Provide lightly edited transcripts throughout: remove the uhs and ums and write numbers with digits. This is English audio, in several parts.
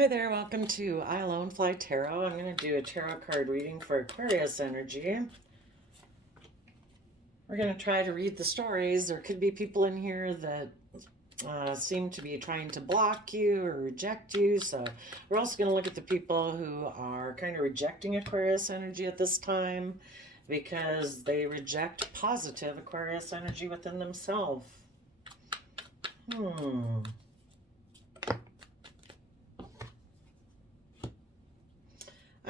Hi there, welcome to I Alone Fly Tarot. I'm going to do a tarot card reading for Aquarius energy. We're going to try to read the stories. There could be people in here that seem to be trying to block you or reject you. So we're also going to look at the people who are kind of rejecting Aquarius energy at this time because they reject positive Aquarius energy within themselves. Hmm.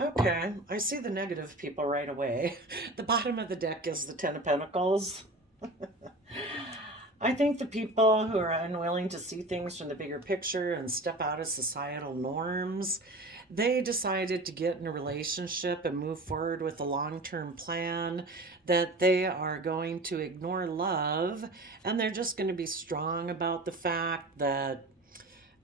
Okay, I see the negative people right away. The bottom of the deck is the Ten of Pentacles. I think the people who are unwilling to see things from the bigger picture and step out of societal norms, they decided to get in a relationship and move forward with a long-term plan that they are going to ignore love, and they're just going to be strong about the fact that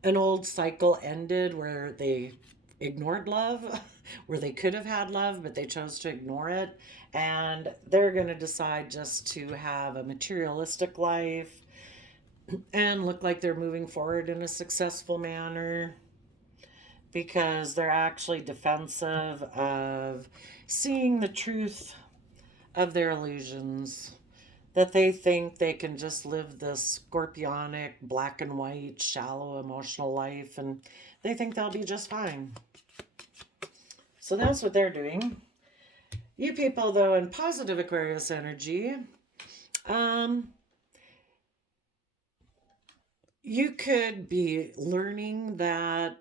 an old cycle ended where they ignored love, where they could have had love, but they chose to ignore it. And they're going to decide just to have a materialistic life and look like they're moving forward in a successful manner because they're actually defensive of seeing the truth of their illusions, that they think they can just live this scorpionic, black and white, shallow emotional life, and they think they'll be just fine. So that's what they're doing. You people, though, in positive Aquarius energy, um, you could be learning that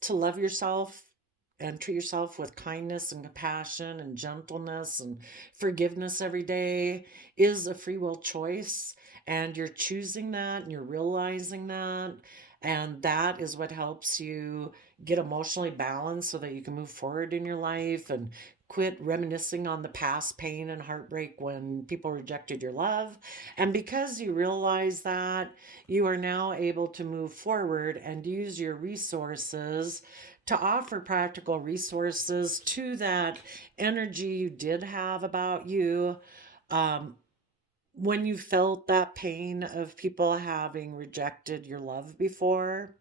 to love yourself and treat yourself with kindness and compassion and gentleness and forgiveness every day is a free will choice. And you're choosing that and you're realizing that. And that is what helps you get emotionally balanced so that you can move forward in your life and quit reminiscing on the past pain and heartbreak when people rejected your love. And because you realize that, you are now able to move forward and use your resources to offer practical resources to that energy you did have about you, um, when you felt that pain of people having rejected your love before.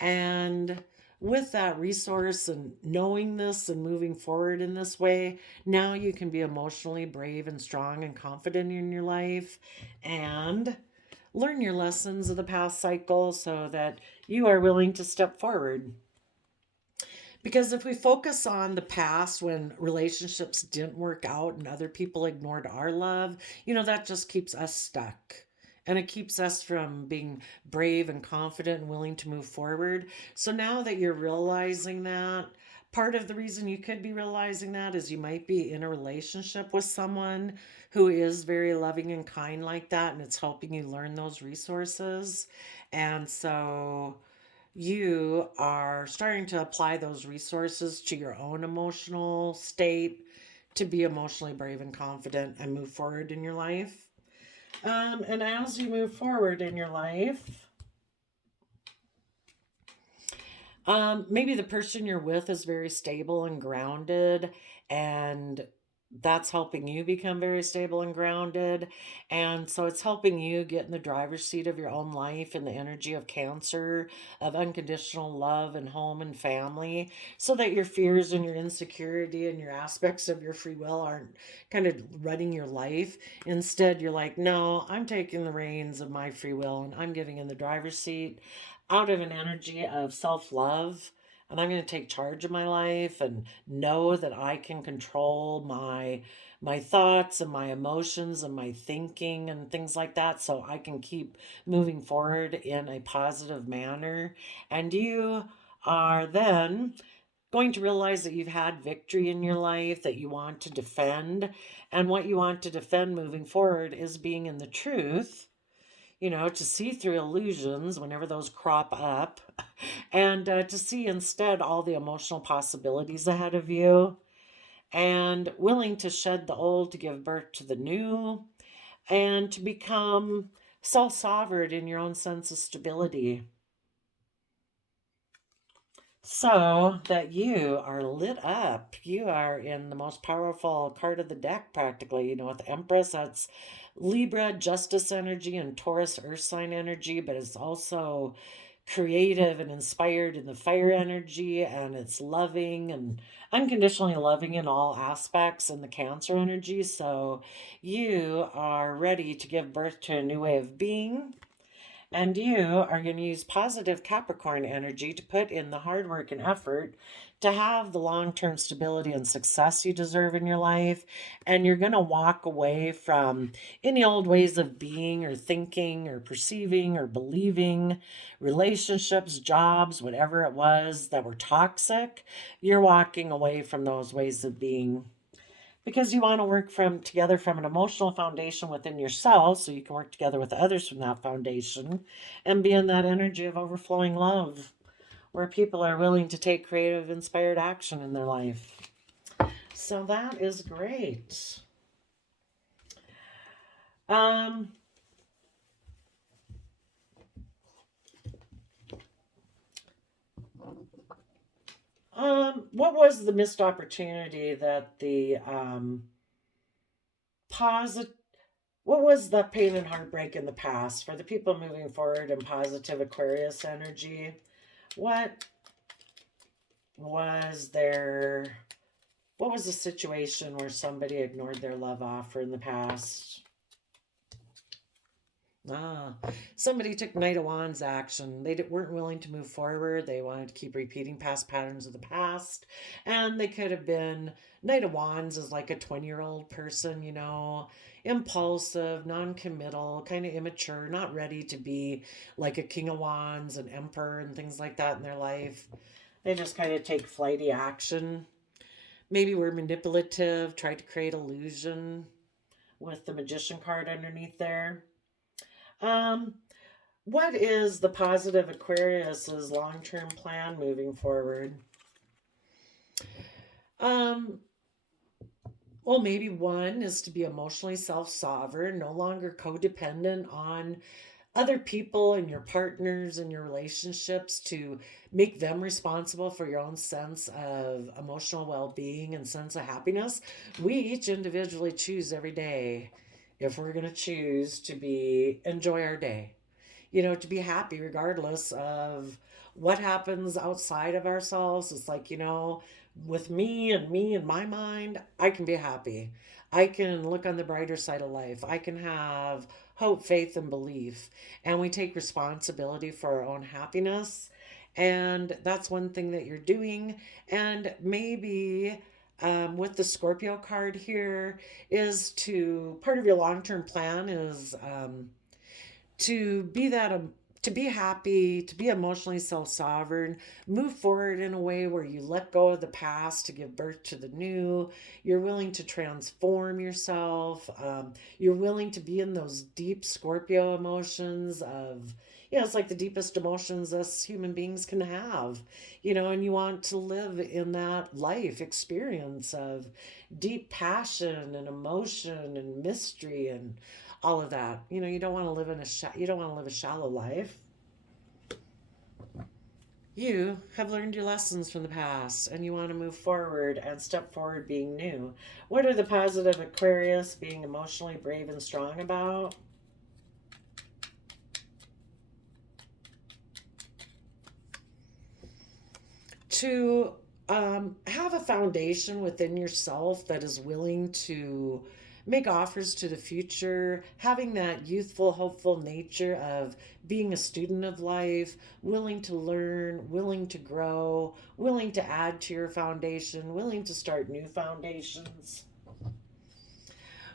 And with that resource and knowing this and moving forward in this way, now you can be emotionally brave and strong and confident in your life and learn your lessons of the past cycle so that you are willing to step forward. Because if we focus on the past when relationships didn't work out and other people ignored our love, that just keeps us stuck. And it keeps us from being brave and confident and willing to move forward. So now that you're realizing that, part of the reason you could be realizing that is you might be in a relationship with someone who is very loving and kind like that, and it's helping you learn those resources. And so you are starting to apply those resources to your own emotional state to be emotionally brave and confident and move forward in your life. And as you move forward in your life, maybe the person you're with is very stable and grounded, and that's helping you become very stable and grounded. And so it's helping you get in the driver's seat of your own life and the energy of Cancer, of unconditional love and home and family, so that your fears and your insecurity and your aspects of your free will aren't kind of running your life. Instead, you're like, no, I'm taking the reins of my free will and I'm getting in the driver's seat out of an energy of self love. And I'm going to take charge of my life and know that I can control my thoughts and my emotions and my thinking and things like that so I can keep moving forward in a positive manner. And you are then going to realize that you've had victory in your life that you want to defend. And what you want to defend moving forward is being in the truth, to see through illusions whenever those crop up, and to see instead all the emotional possibilities ahead of you, and willing to shed the old to give birth to the new, and to become self sovereign in your own sense of stability. So that you are lit up. You are in the most powerful card of the deck, practically. With Empress, that's Libra, justice energy, and Taurus, earth sign energy, but it's also creative and inspired in the fire energy, and it's loving and unconditionally loving in all aspects in the Cancer energy. So you are ready to give birth to a new way of being. And you are going to use positive Capricorn energy to put in the hard work and effort to have the long term stability and success you deserve in your life. And you're going to walk away from any old ways of being or thinking or perceiving or believing, relationships, jobs, whatever it was that were toxic. You're walking away from those ways of being because you want to work from together from an emotional foundation within yourself so you can work together with others from that foundation and be in that energy of overflowing love where people are willing to take creative inspired action in their life. So that is great. um what was the missed opportunity that the positive what was the pain and heartbreak in the past for the people moving forward in positive Aquarius energy? What was there? What was the situation where somebody ignored their love offer in the past? Ah, somebody took Knight of Wands action. They weren't willing to move forward. They wanted to keep repeating past patterns of the past. And they could have been Knight of Wands is like a 20-year-old person, impulsive, non committal, kind of immature, not ready to be like a King of Wands, an Emperor, and things like that in their life. They just kind of take flighty action. Maybe we're manipulative, try to create illusion with the Magician card underneath there. Um, what is the positive Aquarius's long-term plan moving forward? Um, well, maybe one is to be emotionally self-sovereign, no longer codependent on other people and your partners and your relationships to make them responsible for your own sense of emotional well-being and sense of happiness. We each individually choose every day if we're going to choose to be enjoy our day, to be happy regardless of what happens outside of ourselves. It's like, with me and my mind, I can be happy. I can look on the brighter side of life. I can have hope, faith, and belief. And we take responsibility for our own happiness. And that's one thing that you're doing. And maybe with the Scorpio card here is to part of your long term plan is to be that to be happy, to be emotionally self-sovereign, move forward in a way where you let go of the past to give birth to the new. You're willing to transform yourself. You're willing to be in those deep Scorpio emotions of, it's like the deepest emotions us human beings can have, and you want to live in that life experience of deep passion and emotion and mystery and all of that. You don't want to live you don't want to live a shallow life. You have learned your lessons from the past and you want to move forward and step forward being new. What are the positive Aquarius being emotionally brave and strong about? To have a foundation within yourself that is willing to make offers to the future, having that youthful, hopeful nature of being a student of life, willing to learn, willing to grow, willing to add to your foundation, willing to start new foundations,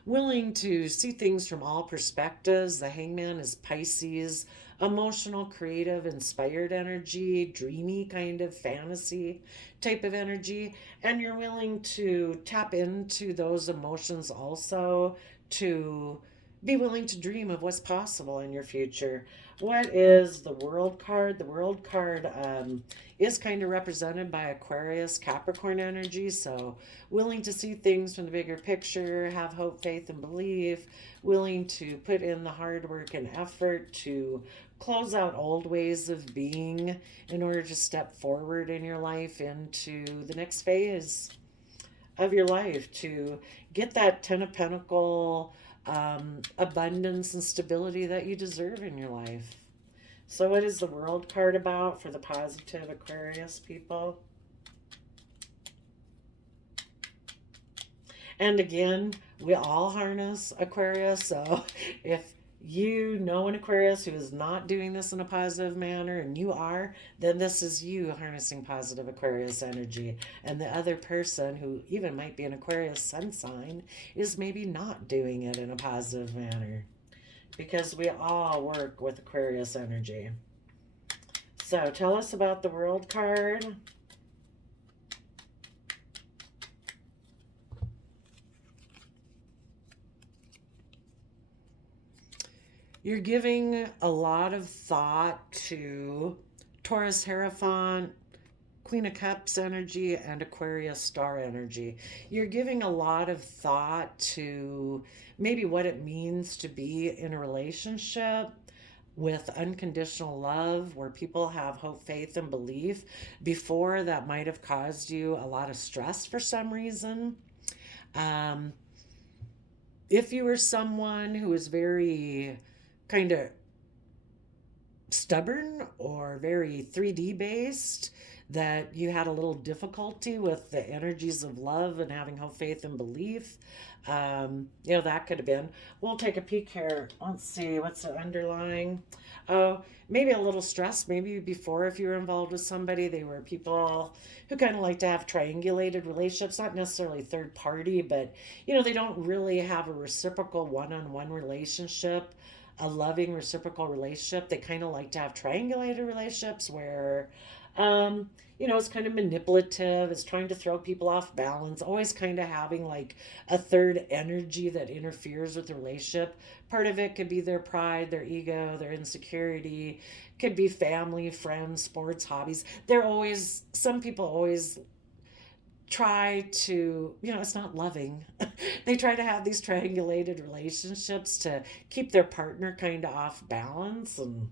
willing to see things from all perspectives. The hangman is Pisces, emotional, creative, inspired energy, dreamy kind of fantasy type of energy. And you're willing to tap into those emotions also to be willing to dream of what's possible in your future. What is the world card? The world card is kind of represented by Aquarius, Capricorn energy. So, willing to see things from the bigger picture, have hope, faith, and belief, willing to put in the hard work and effort to close out old ways of being in order to step forward in your life into the next phase of your life to get that Ten of Pentacle abundance and stability that you deserve in your life. So what is the World card about for the positive Aquarius people? And again, we all harness Aquarius. So if you know an Aquarius who is not doing this in a positive manner and you are, then this is you harnessing positive Aquarius energy. And the other person who even might be an Aquarius sun sign is maybe not doing it in a positive manner, because we all work with Aquarius energy. So tell us about the World card. You're giving a lot of thought to Taurus Hierophant, Queen of Cups energy, and Aquarius star energy. You're giving a lot of thought to maybe what it means to be in a relationship with unconditional love where people have hope, faith, and belief. Before, that might have caused you a lot of stress for some reason. Um, if you were someone who is very kind of stubborn or very 3D based, that you had a little difficulty with the energies of love and having hope, faith, and belief. That could have been. We'll take a peek here. Let's see what's the underlying. Oh, maybe a little stress. Maybe before, if you were involved with somebody, they were people who kind of like to have triangulated relationships, not necessarily third party, but they don't really have a reciprocal one on one relationship, a loving reciprocal relationship. They kind of like to have triangulated relationships where, it's kind of manipulative. It's trying to throw people off balance, always kind of having like a third energy that interferes with the relationship. Part of it could be their pride, their ego, their insecurity, could be family, friends, sports, hobbies. Some people always try to, it's not loving. They try to have these triangulated relationships to keep their partner kind of off balance, and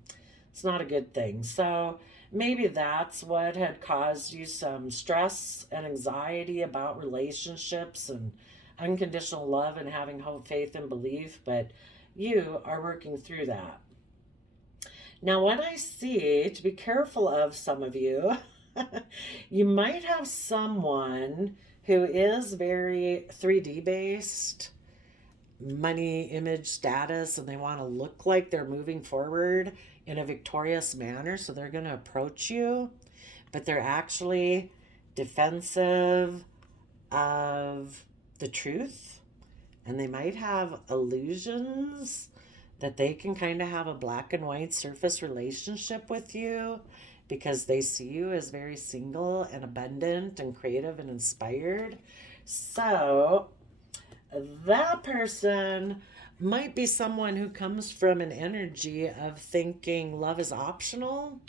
it's not a good thing. So maybe that's what had caused you some stress and anxiety about relationships and unconditional love and having hope, faith, and belief, but you are working through that. Now, what I see, to be careful of some of you, you might have someone who is very 3D based, money, image, status, and they want to look like they're moving forward in a victorious manner. So they're going to approach you, but they're actually defensive of the truth. And they might have illusions that they can kind of have a black and white surface relationship with you because they see you as very single and abundant and creative and inspired. So that person might be someone who comes from an energy of thinking love is optional.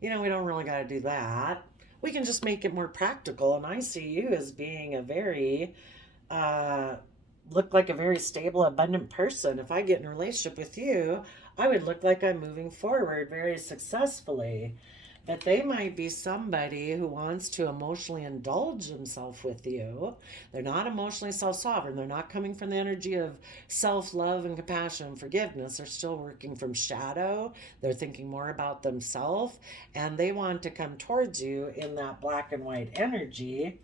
We don't really got to do that. We can just make it more practical. And I see you as being a very, look like a very stable, abundant person. If I get in a relationship with you, I would look like I'm moving forward very successfully. But they might be somebody who wants to emotionally indulge themselves with you. They're not emotionally self sovereign. They're not coming from the energy of self love and compassion and forgiveness. They're still working from shadow. They're thinking more about themselves, and they want to come towards you in that black and white energy.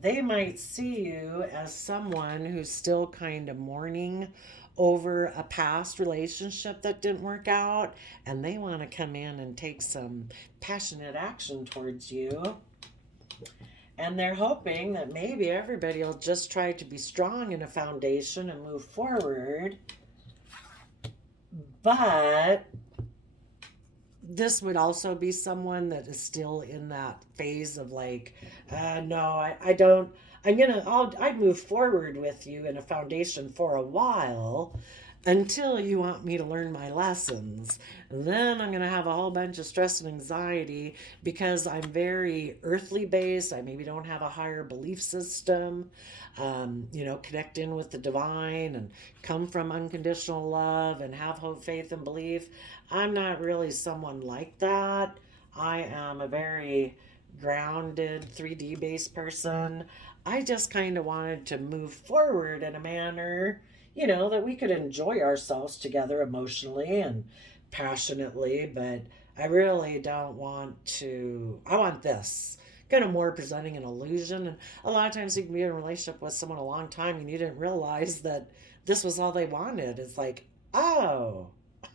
They might see you as someone who's still kind of mourning over a past relationship that didn't work out, and they want to come in and take some passionate action towards you. And they're hoping that maybe everybody will just try to be strong in a foundation and move forward. But this would also be someone that is still in that phase of like, no, I don't. I'd move forward with you in a foundation for a while until you want me to learn my lessons. And then I'm going to have a whole bunch of stress and anxiety because I'm very earthly based. I maybe don't have a higher belief system, connect in with the divine and come from unconditional love and have hope, faith, and belief. I'm not really someone like that. I am a very grounded 3D based person. I just kind of wanted to move forward in a manner, that we could enjoy ourselves together emotionally and passionately, but I really don't want to, I want this. Kind of more presenting an illusion. And a lot of times you can be in a relationship with someone a long time and you didn't realize that this was all they wanted. It's like, oh.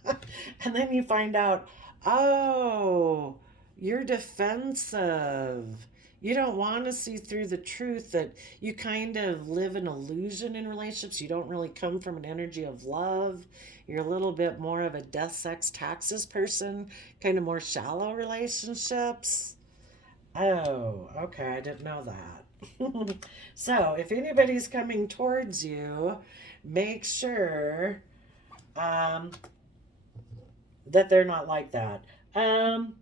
And then you find out, oh, you're defensive. You don't want to see through the truth that you kind of live an illusion in relationships. You don't really come from an energy of love. You're a little bit more of a death, sex, taxes person, kind of more shallow relationships. Oh, okay. I didn't know that. So, if anybody's coming towards you, make sure um, that they're not like that. Um,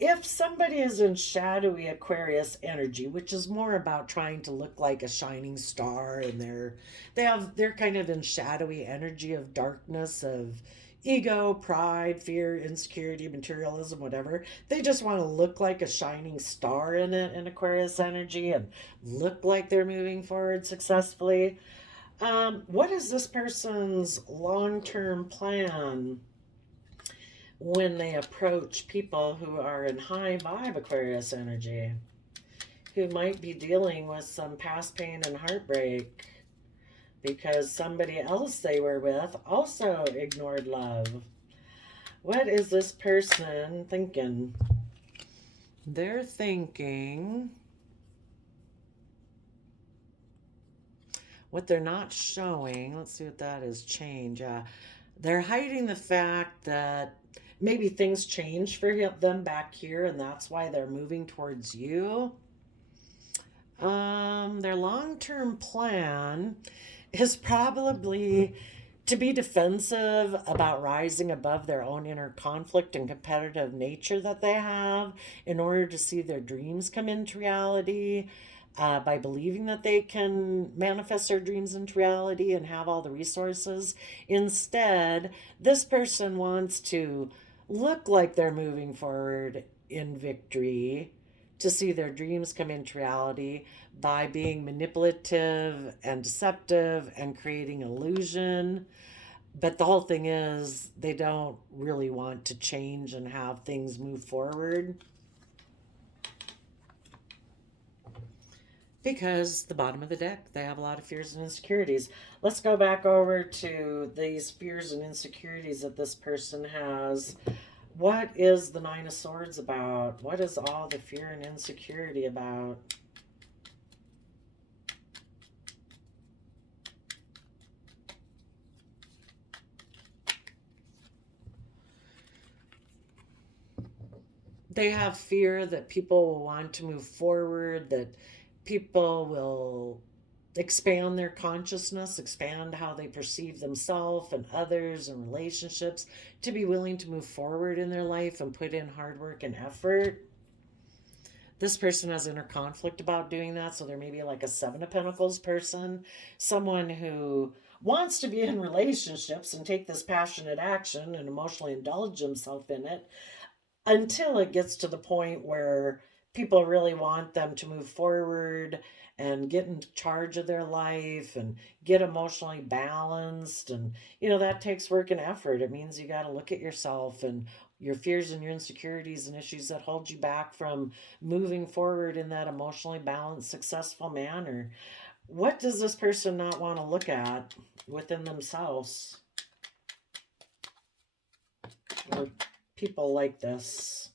if somebody is in shadowy Aquarius energy, which is more about trying to look like a shining star, and they're kind of in shadowy energy of darkness, of ego, pride, fear, insecurity, materialism, whatever. They just want to look like a shining star in Aquarius energy and look like they're moving forward successfully. What is this person's long-term plan when they approach people who are in high vibe Aquarius energy, who might be dealing with some past pain and heartbreak because somebody else they were with also ignored love? What is this person thinking? They're thinking, what they're not showing, let's see what that is, change. They're hiding the fact that maybe things change for them back here, and that's why they're moving towards you. Their long-term plan is probably to be defensive about rising above their own inner conflict and competitive nature that they have in order to see their dreams come into reality, by believing that they can manifest their dreams into reality and have all the resources. Instead, this person wants to look like they're moving forward in victory to see their dreams come into reality by being manipulative and deceptive and creating illusion. But the whole thing is, they don't really want to change and have things move forward because the bottom of the deck, they have a lot of fears and insecurities. Let's go back over to these fears and insecurities that this person has. What is the Nine of Swords about? What is all the fear and insecurity about? They have fear that people will want to move forward, that people will expand their consciousness, expand how they perceive themselves and others and relationships, to be willing to move forward in their life and put in hard work and effort. This person has inner conflict about doing that, so there may be like a Seven of Pentacles person, someone who wants to be in relationships and take this passionate action and emotionally indulge himself in it, until it gets to the point where people really want them to move forward and get in charge of their life and get emotionally balanced. And, that takes work and effort. It means you got to look at yourself and your fears and your insecurities and issues that hold you back from moving forward in that emotionally balanced, successful manner. What does this person not want to look at within themselves? Or people like this,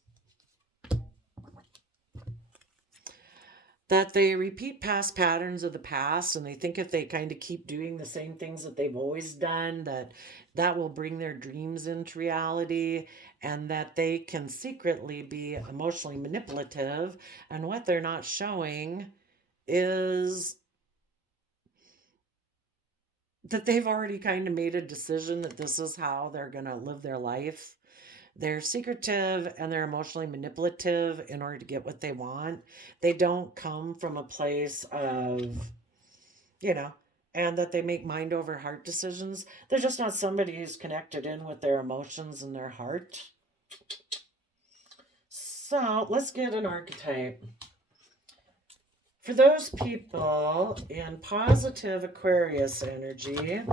that they repeat past patterns of the past, and they think if they kind of keep doing the same things that they've always done, that will bring their dreams into reality, and that they can secretly be emotionally manipulative. And what they're not showing is that they've already kind of made a decision that this is how they're going to live their life. They're secretive and they're emotionally manipulative in order to get what they want. They don't come from a place of, and that they make mind over heart decisions. They're just not somebody who's connected in with their emotions and their heart. So let's get an archetype. For those people in positive Aquarius energy,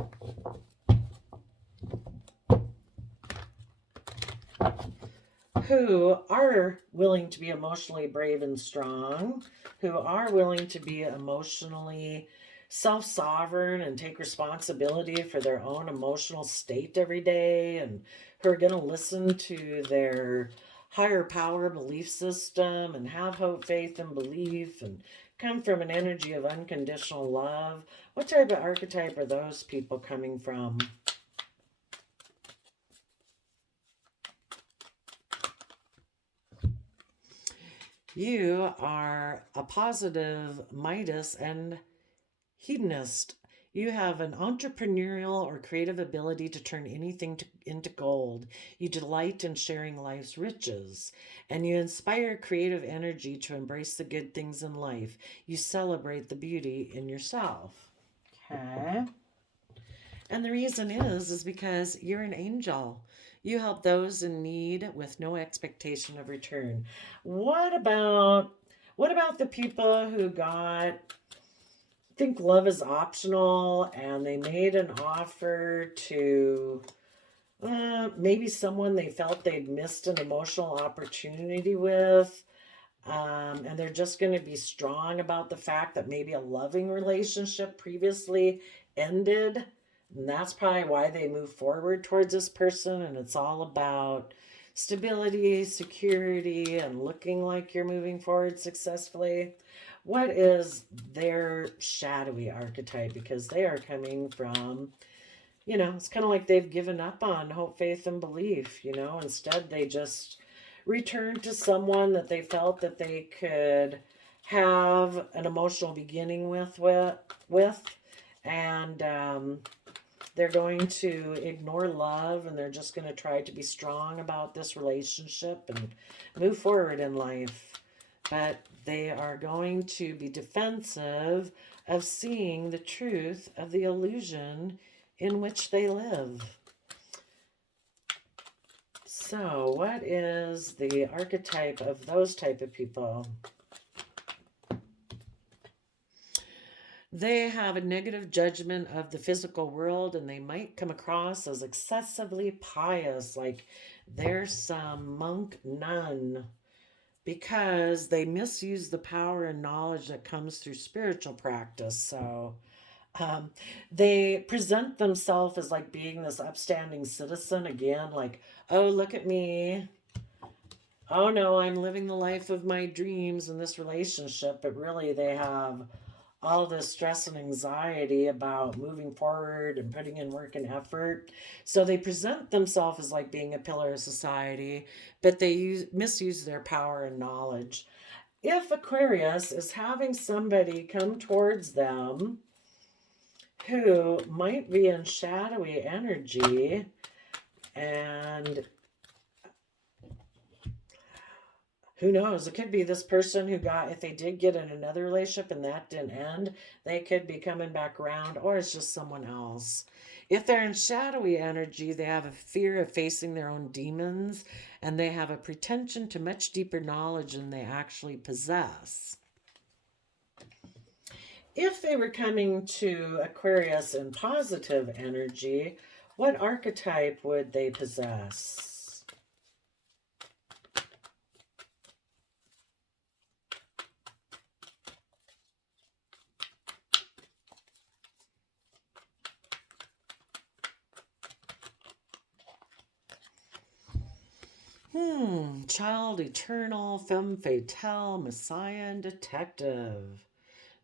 who are willing to be emotionally brave and strong, who are willing to be emotionally self-sovereign and take responsibility for their own emotional state every day, and who are going to listen to their higher power belief system and have hope, faith, and belief, and come from an energy of unconditional love. What type of archetype are those people coming from? You are a positive Midas and hedonist. You have an entrepreneurial or creative ability to turn anything into gold. You delight in sharing life's riches, and you inspire creative energy to embrace the good things in life. You celebrate the beauty in yourself. Okay. And the reason is because you're an angel. You help those in need with no expectation of return. What about what about the people who got think love is optional and they made an offer to maybe someone they felt they'd missed an emotional opportunity with, and they're just going to be strong about the fact that maybe a loving relationship previously ended, and that's probably why they move forward towards this person, and it's all about stability, security, and looking like you're moving forward successfully. What is their shadowy archetype? Because they are coming from, it's kind of like they've given up on hope, faith, and belief. Instead they just returned to someone that they felt that they could have an emotional beginning with, and they're going to ignore love, and they're just going to try to be strong about this relationship and move forward in life. But they are going to be defensive of seeing the truth of the illusion in which they live. So, what is the archetype of those type of people? They have a negative judgment of the physical world, and they might come across as excessively pious, like they're some monk nun, because they misuse the power and knowledge that comes through spiritual practice. So they present themselves as like being this upstanding citizen again, like, oh, look at me. Oh no, I'm living the life of my dreams in this relationship. But really, they have all this stress and anxiety about moving forward and putting in work and effort. So they present themselves as like being a pillar of society, but they misuse their power and knowledge. If Aquarius is having somebody come towards them who might be in shadowy energy, and who knows, it could be this person who got, if they did get in another relationship and that didn't end, they could be coming back around, or it's just someone else. If they're in shadowy energy, they have a fear of facing their own demons, and they have a pretension to much deeper knowledge than they actually possess. If they were coming to Aquarius in positive energy, what archetype would they possess? Child eternal, femme fatale, messiah, and detective.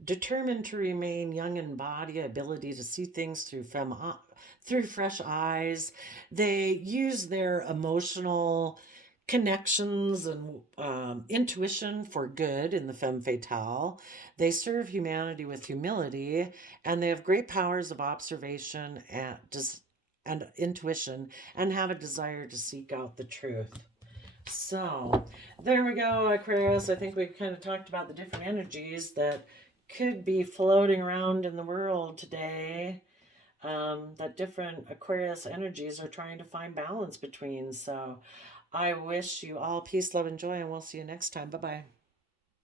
Determined to remain young in body, ability to see things through fresh eyes. They use their emotional connections and intuition for good in the femme fatale. They serve humanity with humility, and they have great powers of observation and intuition, and have a desire to seek out the truth. So, there we go, Aquarius. I think we kind of talked about the different energies that could be floating around in the world today, that different Aquarius energies are trying to find balance between. So, I wish you all peace, love, and joy, and we'll see you next time. Bye bye.